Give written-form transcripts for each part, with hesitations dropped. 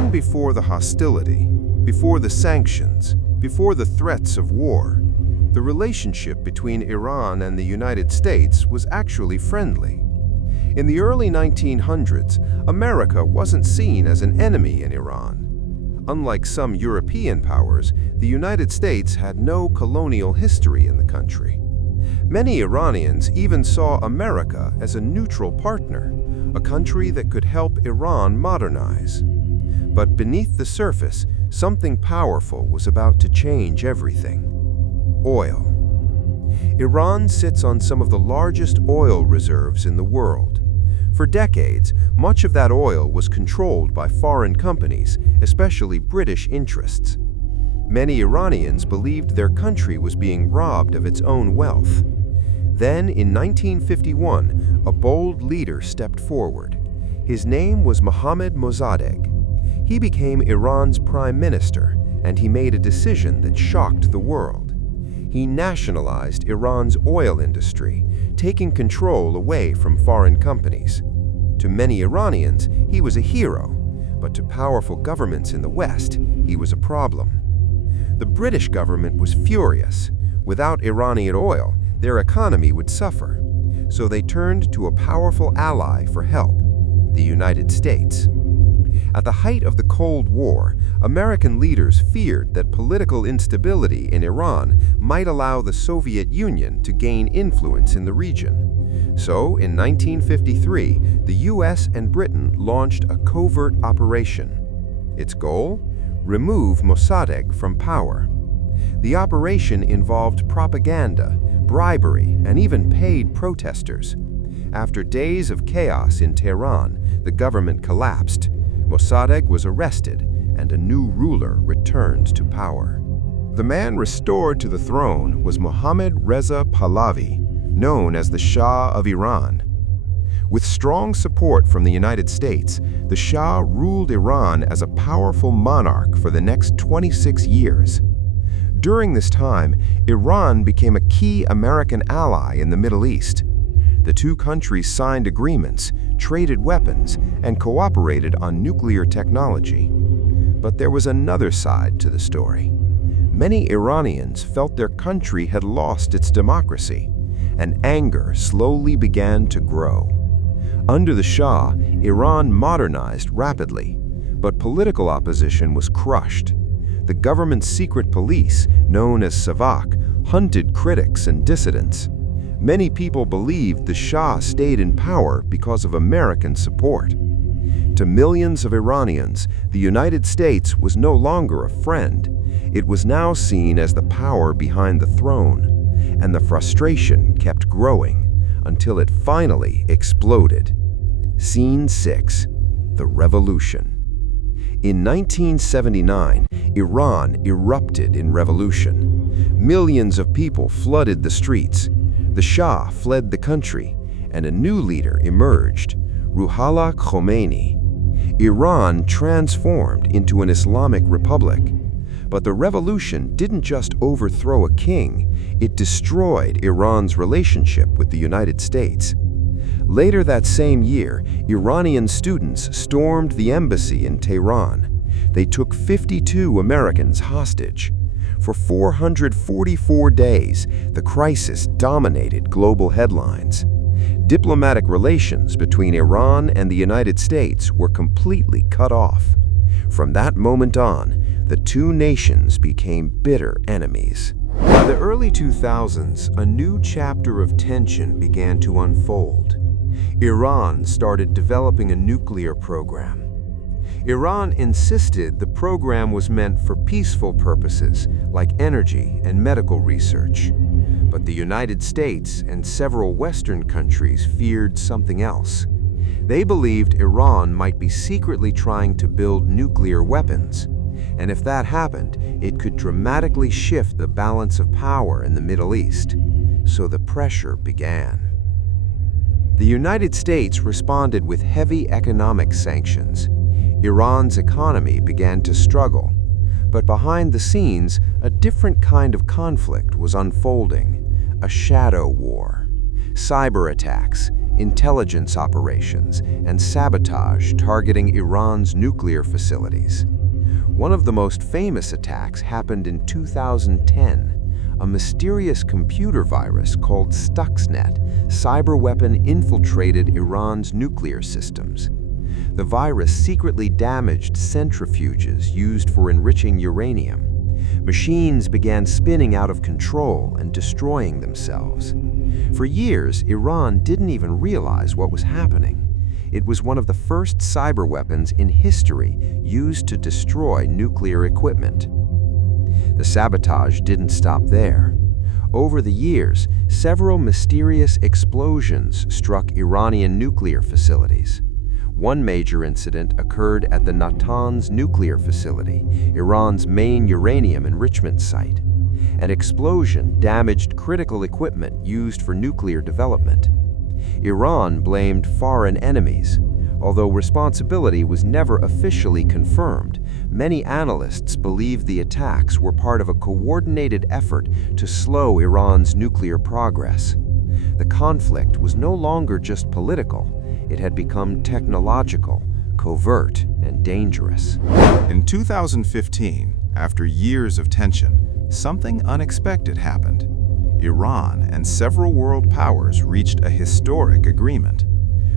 Long before the hostility, before the sanctions, before the threats of war, the relationship between Iran and the United States was actually friendly. In the early 1900s, America wasn't seen as an enemy in Iran. Unlike some European powers, the United States had no colonial history in the country. Many Iranians even saw America as a neutral partner, a country that could help Iran modernize. But beneath the surface, something powerful was about to change everything. Oil. Iran sits on some of the largest oil reserves in the world. For decades, much of that oil was controlled by foreign companies, especially British interests. Many Iranians believed their country was being robbed of its own wealth. Then, in 1951, a bold leader stepped forward. His name was Mohammad Mossadegh. He became Iran's Prime Minister, and he made a decision that shocked the world. He nationalized Iran's oil industry, taking control away from foreign companies. To many Iranians, he was a hero, but to powerful governments in the West, he was a problem. The British government was furious. Without Iranian oil, their economy would suffer. So they turned to a powerful ally for help, the United States. At the height of the Cold War, American leaders feared that political instability in Iran might allow the Soviet Union to gain influence in the region. So, in 1953, the US and Britain launched a covert operation. Its goal? Remove Mossadegh from power. The operation involved propaganda, bribery, and even paid protesters. After days of chaos in Tehran, the government collapsed. Mossadegh was arrested, and a new ruler returned to power. The man restored to the throne was Mohammad Reza Pahlavi, known as the Shah of Iran. With strong support from the United States, the Shah ruled Iran as a powerful monarch for the next 26 years. During this time, Iran became a key American ally in the Middle East. The two countries signed agreements, traded weapons, and cooperated on nuclear technology. But there was another side to the story. Many Iranians felt their country had lost its democracy, and anger slowly began to grow. Under the Shah, Iran modernized rapidly, but political opposition was crushed. The government's secret police, known as Savak, hunted critics and dissidents. Many people believed the Shah stayed in power because of American support. To millions of Iranians, the United States was no longer a friend. It was now seen as the power behind the throne, and the frustration kept growing until it finally exploded. Scene 6: The Revolution. In 1979, Iran erupted in revolution. Millions of people flooded the streets. The Shah fled the country, and a new leader emerged, Ruhollah Khomeini. Iran transformed into an Islamic republic. But the revolution didn't just overthrow a king, it destroyed Iran's relationship with the United States. Later that same year, Iranian students stormed the embassy in Tehran. They took 52 Americans hostage. For 444 days, the crisis dominated global headlines. Diplomatic relations between Iran and the United States were completely cut off. From that moment on, the two nations became bitter enemies. By the early 2000s, a new chapter of tension began to unfold. Iran started developing a nuclear program. Iran insisted the program was meant for peaceful purposes, like energy and medical research. But the United States and several Western countries feared something else. They believed Iran might be secretly trying to build nuclear weapons. And if that happened, it could dramatically shift the balance of power in the Middle East. So the pressure began. The United States responded with heavy economic sanctions. Iran's economy began to struggle. But behind the scenes, a different kind of conflict was unfolding, a shadow war. Cyber attacks, intelligence operations, and sabotage targeting Iran's nuclear facilities. One of the most famous attacks happened in 2010. A mysterious computer virus called Stuxnet cyberweapon infiltrated Iran's nuclear systems. The virus secretly damaged centrifuges used for enriching uranium. Machines began spinning out of control and destroying themselves. For years, Iran didn't even realize what was happening. It was one of the first cyberweapons in history used to destroy nuclear equipment. The sabotage didn't stop there. Over the years, several mysterious explosions struck Iranian nuclear facilities. One major incident occurred at the Natanz nuclear facility, Iran's main uranium enrichment site. An explosion damaged critical equipment used for nuclear development. Iran blamed foreign enemies. Although responsibility was never officially confirmed, many analysts believe the attacks were part of a coordinated effort to slow Iran's nuclear progress. The conflict was no longer just political. It had become technological, covert, and dangerous. In 2015, after years of tension, something unexpected happened. Iran and several world powers reached a historic agreement.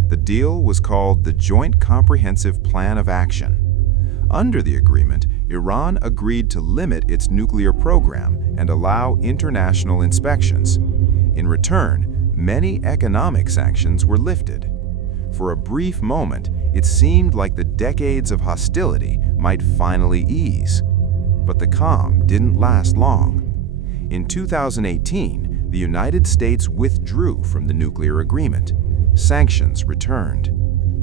The deal was called the Joint Comprehensive Plan of Action. Under the agreement, Iran agreed to limit its nuclear program and allow international inspections. In return, many economic sanctions were lifted. For a brief moment, it seemed like the decades of hostility might finally ease. But the calm didn't last long. In 2018, the United States withdrew from the nuclear agreement. Sanctions returned.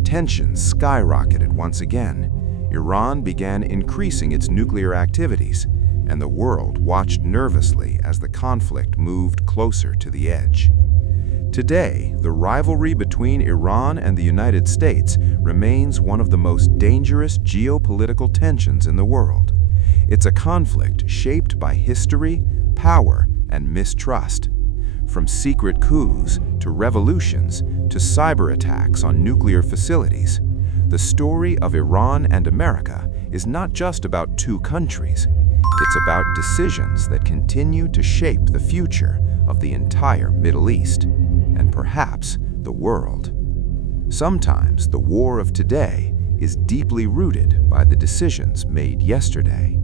Tensions skyrocketed once again. Iran began increasing its nuclear activities, and the world watched nervously as the conflict moved closer to the edge. Today, the rivalry between Iran and the United States remains one of the most dangerous geopolitical tensions in the world. It's a conflict shaped by history, power, and mistrust. From secret coups to revolutions to cyber attacks on nuclear facilities, the story of Iran and America is not just about two countries. It's about decisions that continue to shape the future of the entire Middle East, and perhaps the world. Sometimes the war of today is deeply rooted by the decisions made yesterday.